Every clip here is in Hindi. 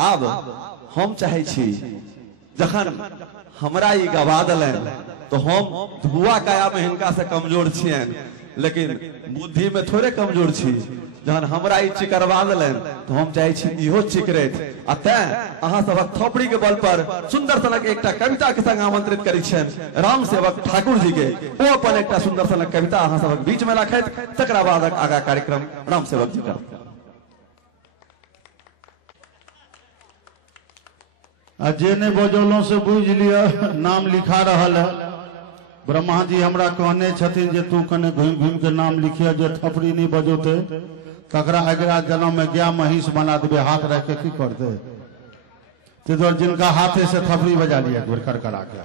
अब हम चाहे छी जखन हमरा ई गवा दिलन तो हम धुआ काया में हिनका से कमजोर छियन, लेकिन बुद्धि में थोड़े कमजोर छी। जहन हमरा ई चिकरवा दिलन तो हम चाहे छी इहो चिकरैत। अहाँ सबक थोपड़ी के बल पर सुंदर सनक एकटा कविता के संग आमंत्रित करै छन राम सेवक ठाकुर जी के। ओ अपन एकटा सुंदर सनक कविता अहाँ सबक बीच में रखैत, तकरा बाद आगा कार्यक्रम राम सेवक जी का। जे ने बजौलों से बुझ लिया नाम लिखा रहा है। ब्रह्मा जी हमरा कहने छथिन जे तू कने घूम घूम के नाम लिखिया, जे थपड़ी नहीं बजोते तकरा अगला जन्म में गया महिष बना देवे, हाथ रख के की करते। तो जिनका हाथे से थपड़ी बजा लिया घर करा के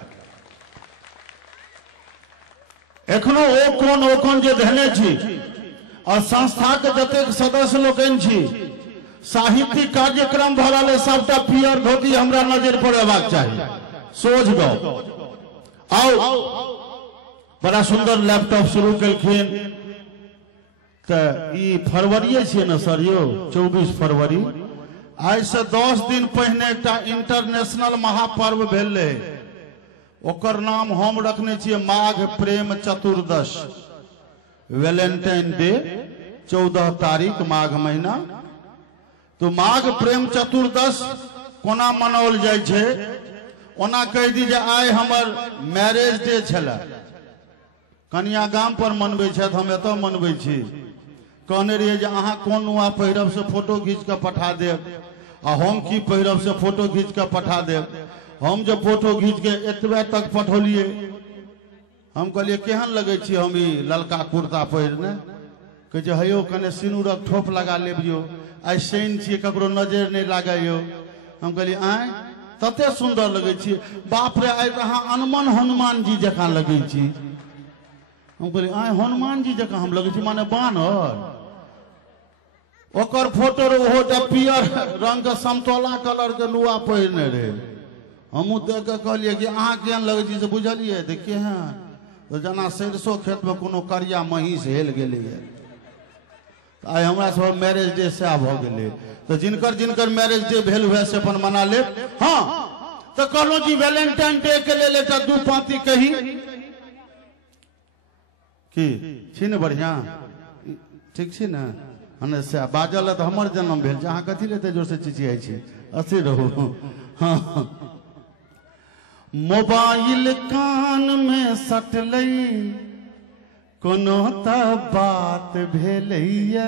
एखनो ओ कोन जे धने छी और संस्था के जतेक सदस्य लोकन छी साहित्यिक कार्यक्रम भ रहा है, सबटा पियर धोती हमरा नजर पर अयबाक चाहिए। सोझ गो आओ बड़ा सुंदर लैपटॉप शुरू कलखिन तो ई फरवरी छे न सर यो 24 फरवरी। आज से 10 दिन पहले एक इंटरनेशनल महापर्व भेल है, ओकर नाम हम रखने छिए माघ प्रेम चतुर्दश, वैलेंटाइन डे 14 तारीख माघ महीना। तो माघ प्रेम चतुर्दश कोना मनाओल जाय छे, ओना कह दी जे आइ हमर मैरेज डे छला, कन्या गाम पर मनबे छथि, हम एतऽ मनबे छी। कहने रहिए जे अहाँ कोन नुआ पहिरब से फोटो खींच के पठा देब, आ हम की पहिरब से फोटो खींच के पठा देब। हम जब फोटो खींच के एतबे तक पठौलिए, हम कहलिए केहन लगे छी हम ई ललका कुर्ता पहिरने। कहे जे हेयो कने सिनुरक ठोप लगा लेबियो, आई शनि छिए ककरो नजर नहीं लागे यो। हम कहलिए आय तते सुंदर लगे छी, बाप रे आइ अहाँ अनमन हनुमान जी जकाँ लगे छी। हम कहलिए आय हनुमान जी जकाँ हम लगे छी माने बानर। ओकर फोटो रहो पियर रंग के समतोला कलर के लुआ पहिरने रहे। हमू देख के कहलिए कि अहाँ केहन लगे छी से बुझलिए देखिए हैं तो जना सरसों खेत में कोनो करिया महिष हेल गेले है। आई हमरा सब मैरेज डे से भ गेले, तो जिनकर जिनकर मैरेज डे भेल हुए से अपन मना ले। हाँ तो कहलो जी वैलेंटाइन डे के लिए लेटा दू पाती कही की छी ने बढ़िया ठीक छी ना हने से बाजल तो हमर जन्म भेल, जहाँ कथी लेते जोर से चिचियाई छी असी रहो। हाँ मोबाइल कान में सटलई कोनो त बात भेलैया,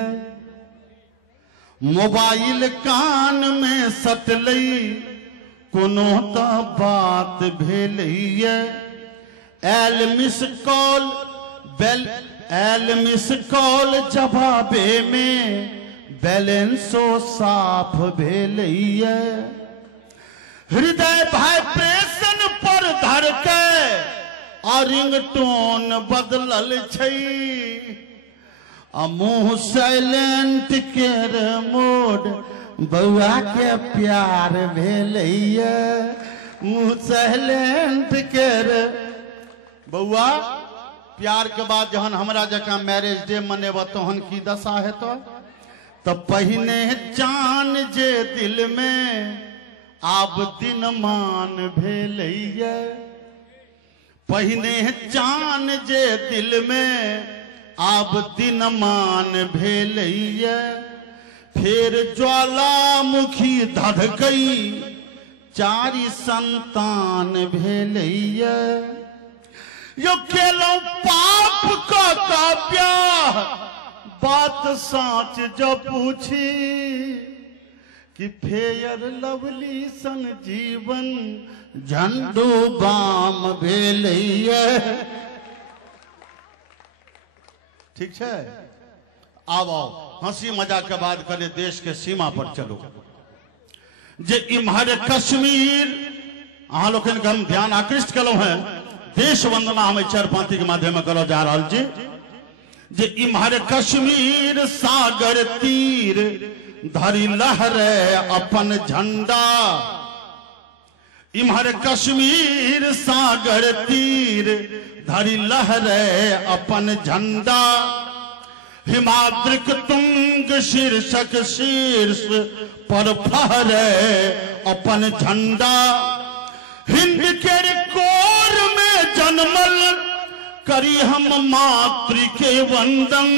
मोबाइल कान में सटलई कोनो त बात भेलैया। एल मिस कॉल जवाबे में बैलेंसो साफ भेलैया। हृदय वाइब्रेशन पर धर के आ रिंगटोन बदलल छै, आ मुंह साइलेंट केर मोड बउआ के प्यार भेलैया। मुंह साइलेंट केर बउआ प्यार के बाद जहन हमरा जकाँ मैरेज डे मनेब तहन की दशा हेतौ। तो पहिने जान जे दिल में आब दिन मान भेलैया। पहिने जान जे दिल में आब दिन मान भेलैया। फेर ज्वालामुखी धधकई 4 संतान भेलैया। यो केलो पाप का ब्याह बात साच जो पूछी कि फेयर लवली सन जीवन झंडू बाम भेलैया। ठीक है अब आओ हंसी मजाक के बाद कने देश के सीमा पर चलो। जे इम्हर कश्मीर अहाँ लोगन के हम ध्यान आकृष्ट कलो है, देश वंदना हमें चरपाती के माध्यम में करो जा रहा जी। जे इम्हर कश्मीर सागर तीर धरी लहरे अपन झंडा। इम्हर कश्मीर सागर तीर धरी लहरे अपन झंडा। हिमाद्रिक तुंग संग शीर्षक शीर्ष पर फहरे अपन झंडा। हिंद के कोर में जन्मल करी हम मातृ के वंदन।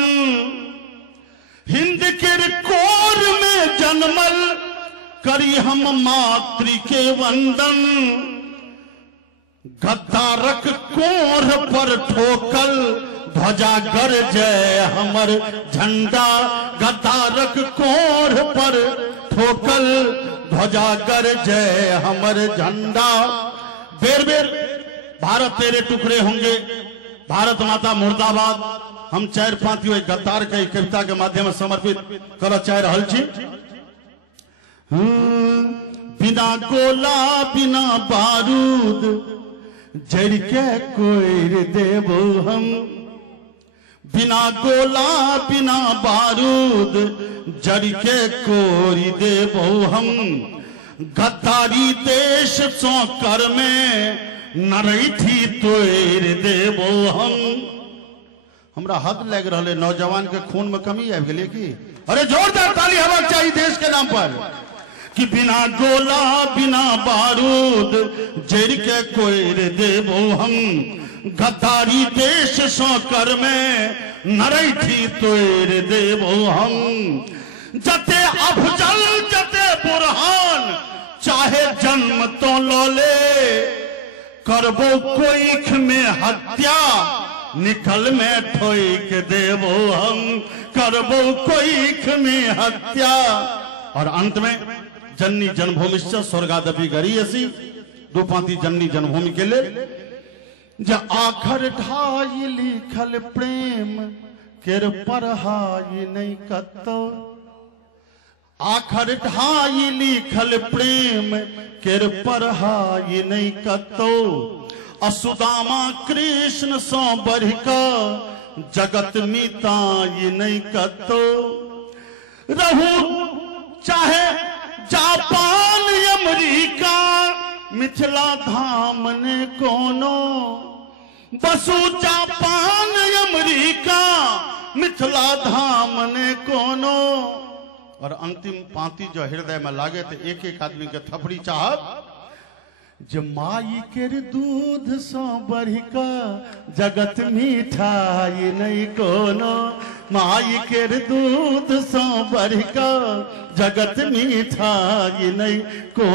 हिंद के कोर में जन्मल करी हम मातृ के वंदन। गद्दारक कोर पर ठोकल ध्वजा गरजे हमर झंडा। गद्दारक कोर पर ठोकल ध्वजा गरजे हमर झंडा। बेर बेर भारत तेरे टुकड़े होंगे, भारत माता मुर्दाबाद। हम 4-5 गद्दार के कविता के माध्यम से समर्पित कर चाह रहल छी। बिना गोला बिना बारूद जड़ के कोइर देबो हम। बिना गोला बिना बारूद जड़ के कोरी देबो हम। गद्दारी देश सो कर में नरैठी तोड़ देबो हम। हमरा हद लग रहा नौजवान के खून में कमी आबि गेलै की? अरे जोरदार ताली हेबाक चाहिए देश के नाम पर कि बिना गोला बिना बारूद जड़ के कोइर देबो हम। गद्दारी देश सो कर में नरैठी तोड़ देबो हम। जते अफजल जते बुरहान चाहे जन्म तो लोले करबो कोईख में हत्या निकल में ठोक देबो हम। करबो कोईख में हत्या। और अंत में जननी जन्मभूमिश्च स्वर्गादपि गरीयसी। दो पांति जननी जन्मभूमि के लिए जे आखर ढाई लिखल प्रेम केर पढ़ाई नहीं कतो। आखर ढाई लिखल प्रेम केर पढ़ाई नहीं कतो। असुदामा कृष्ण सो बढ़िका जगत मिताई नहीं कतो। रहू चाहे जापान अमेरिका मिथिला धाम ने कोनो। बसु जापान अमेरिका मिथिला धाम ने कोनो। और अंतिम पांति जो हृदय में लागे तो एक एक आदमी के थपड़ी चाहब। जे माई केर दूध सो बढ़िका जगत मिठाई नहीं कोनो। माई केर दूध सो बढ़िका जगत मिठाई नहीं कोनो।